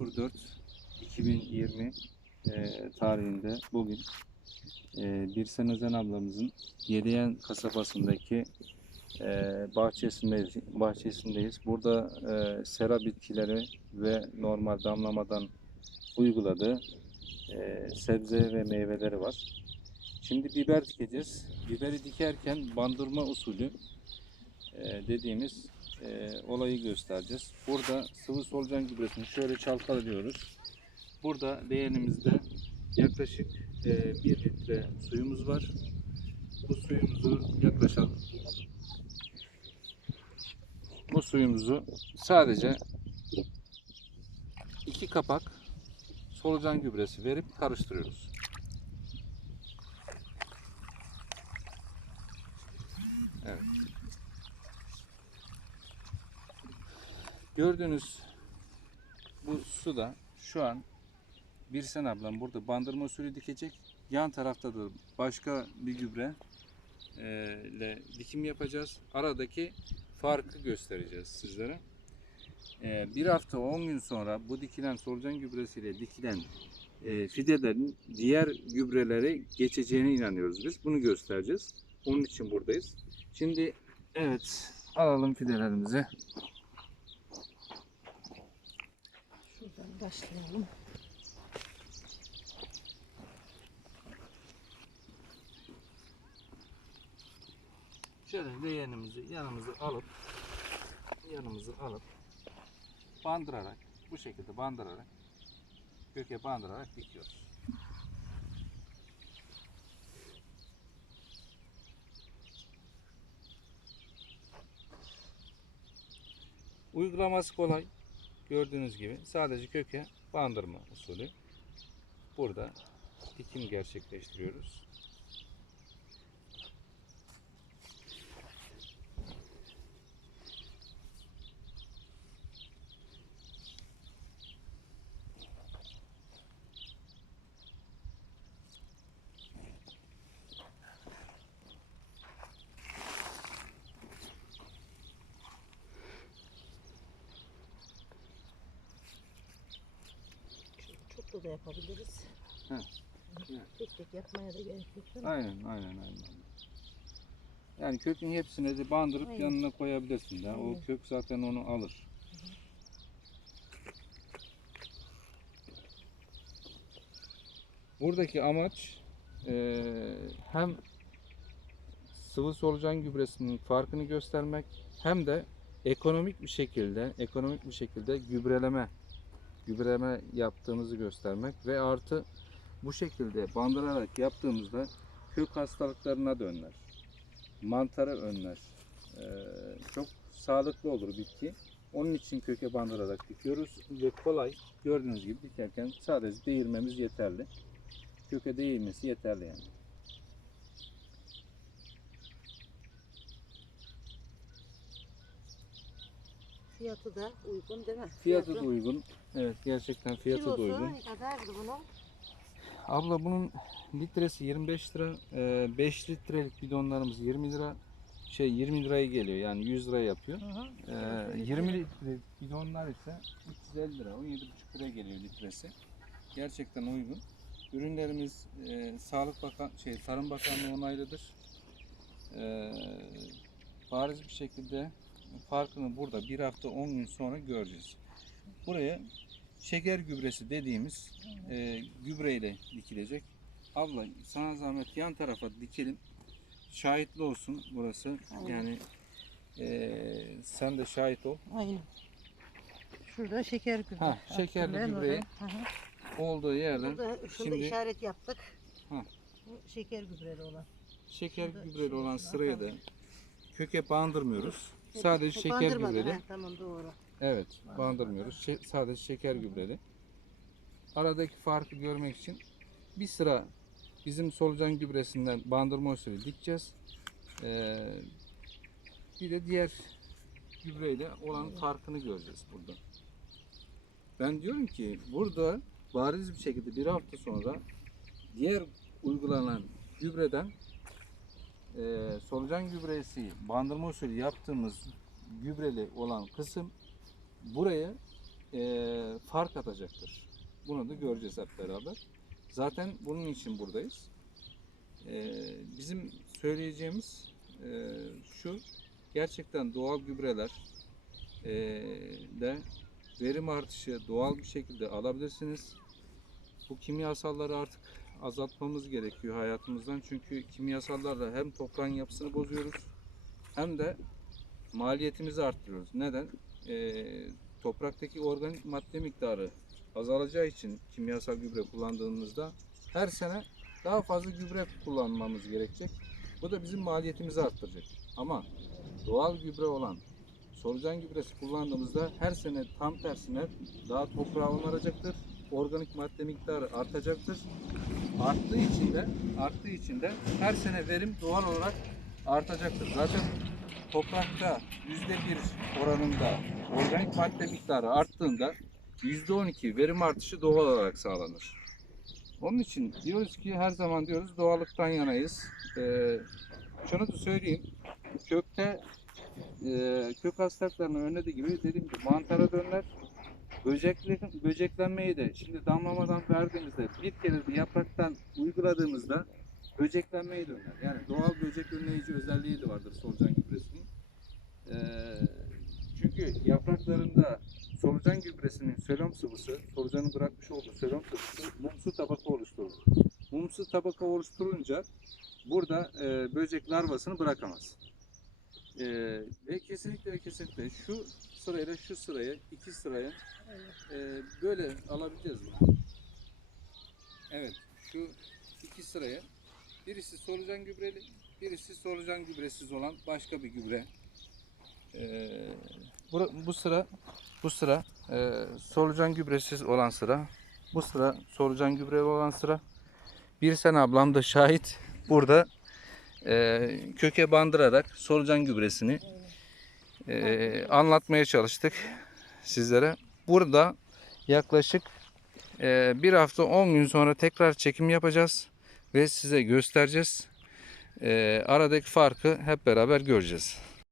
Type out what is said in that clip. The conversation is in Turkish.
04-2020 e, tarihinde bugün e, Birsen Özen ablamızın Yediyen kasabasındaki e, bahçesindeyiz, bahçesindeyiz. Burada e, sera bitkileri ve normal damlamadan uyguladığı e, sebze ve meyveleri var. Şimdi biber dikeceğiz. Biberi dikerken bandırma usulü e, dediğimiz e, olayı göstereceğiz. Burada sıvı solucan gübresini şöyle çalkalıyoruz. Burada leğenimizde yaklaşık e, 1 litre suyumuz var. Bu suyumuzu yaklaşık bu suyumuzu sadece iki kapak solucan gübresi verip karıştırıyoruz. Gördüğünüz bu suda şu an Birsen ablam burada bandırma usulü dikecek. Yan tarafta da başka bir gübre e, ile dikim yapacağız. Aradaki farkı göstereceğiz sizlere. E, bir hafta 10 gün sonra bu dikilen solucan gübresiyle dikilen e, fidelerin diğer gübrelere geçeceğine inanıyoruz biz. Bunu göstereceğiz. Onun için buradayız. Şimdi evet alalım fidelerimizi. Başlayalım. Şöyle leğenimizi yanımıza alıp yanımızı alıp bandırarak bu şekilde bandırarak köke bandırarak dikiyoruz. Uygulaması kolay. Gördüğünüz gibi sadece köke bandırma usulü. Burada dikim gerçekleştiriyoruz. Çoklu da yapabiliriz. He. Tek tek yapmaya da gerek yok. değil mi? Aynen, aynen, aynen. Yani kökün hepsini de bandırıp Aynen. yanına koyabilirsin de. O kök zaten onu alır. Buradaki amaç eee, hem sıvı solucan gübresinin farkını göstermek hem de ekonomik bir şekilde ekonomik bir şekilde gübreleme gübreleme yaptığımızı göstermek ve artı bu şekilde bandırarak yaptığımızda kök hastalıklarına da önler. Mantarı önler. Ee, çok sağlıklı olur bitki. Onun için köke bandırarak dikiyoruz ve kolay. Gördüğünüz gibi dikerken sadece değirmemiz yeterli. Köke değmesi yeterli yani. Fiyatı da uygun değil mi? Fiyatı da uygun. Evet gerçekten fiyatı da Kilosu uygun. ne kadardı bunun? Abla bunun litresi 25 lira. Ee, 5 litrelik bidonlarımız 20 lira. Şey 20 liraya geliyor yani 100 lira yapıyor. Hı hı. Ee, 20 litre bidonlar ise 350 lira, 17,5 liraya geliyor litresi. Gerçekten uygun. Ürünlerimiz e, Sağlık Bakan şey Tarım Bakanlığı onaylıdır. Ee, bariz bir şekilde farkını burada bir hafta 10 gün sonra göreceğiz. Buraya şeker gübresi dediğimiz e, gübreyle dikilecek. Abla sana zahmet yan tarafa dikelim. Şahitli olsun burası. Aynen. Yani e, sen de şahit ol. Aynen. Şurada şeker gübre. Ha, şekerli gübreyi. Olduğu yerden Burada şurada şimdi- işaret yaptık. Ha. Bu şeker gübreli olan. şeker Şurada gübreli olan var, sırayı da köke bandırmıyoruz. Sadece şeker gübreli. ha, Tamam doğru. Evet, bandırmıyoruz. Şe- sadece şeker gübreli. Aradaki farkı görmek için bir sıra bizim solucan gübresinden bandırma usulü dikeceğiz. Ee, bir de diğer gübreyle olan farkını göreceğiz burada. Ben diyorum ki burada bariz bir şekilde bir hafta sonra diğer uygulanan gübreden e, solucan gübresi bandırma usulü yaptığımız gübreli olan kısım buraya e, fark atacaktır. Bunu da göreceğiz hep beraber. Zaten bunun için buradayız. E, bizim söyleyeceğimiz e, şu, gerçekten doğal gübreler e, de verim artışı doğal bir şekilde alabilirsiniz. Bu kimyasalları artık azaltmamız gerekiyor hayatımızdan. Çünkü kimyasallarla hem toprağın yapısını bozuyoruz hem de maliyetimizi arttırıyoruz. Neden? Ee, topraktaki organik madde miktarı azalacağı için kimyasal gübre kullandığımızda her sene daha fazla gübre kullanmamız gerekecek. Bu da bizim maliyetimizi arttıracak. Ama doğal gübre olan solucan gübresi kullandığımızda her sene tam tersine daha toprağı onaracaktır. Organik madde miktarı artacaktır. Arttığı için de arttığı için de her sene verim doğal olarak artacaktır. Zaten toprakta yüzde bir oranında organik madde miktarı arttığında yüzde on iki verim artışı doğal olarak sağlanır. Onun için diyoruz ki her zaman diyoruz doğallıktan yanayız. Ee, şunu da söyleyeyim. Kökte e, kök hastalıklarının önlediği gibi dediğim gibi mantara dönler. Böceklerin, böceklenmeyi de şimdi damlamadan verdiğimizde bir kere de yapraktan uyguladığımızda böceklenmeyi de önler. Yani doğal böcek önleyici özelliği de vardır solucan gübresinin. Ee, çünkü yapraklarında solucan gübresinin selom sıvısı, solucanın bırakmış olduğu selom sıvısı mumsu tabaka oluşturur. Mumsu tabaka oluşturunca burada e, böcek larvasını bırakamaz. E, ve kesinlikle ve kesinlikle şu sırayla şu sıraya, iki sıraya e, böyle alabileceğiz bunu. Evet, şu iki sıraya birisi solucan gübreli, birisi solucan gübresiz olan başka bir gübre. E, bu, bu sıra bu sıra e, solucan gübresiz olan sıra. Bu sıra solucan gübreli olan sıra. Bir sen ablam da şahit burada e, köke bandırarak solucan gübresini e, anlatmaya çalıştık sizlere. Burada yaklaşık e, bir hafta 10 gün sonra tekrar çekim yapacağız ve size göstereceğiz. E, aradaki farkı hep beraber göreceğiz.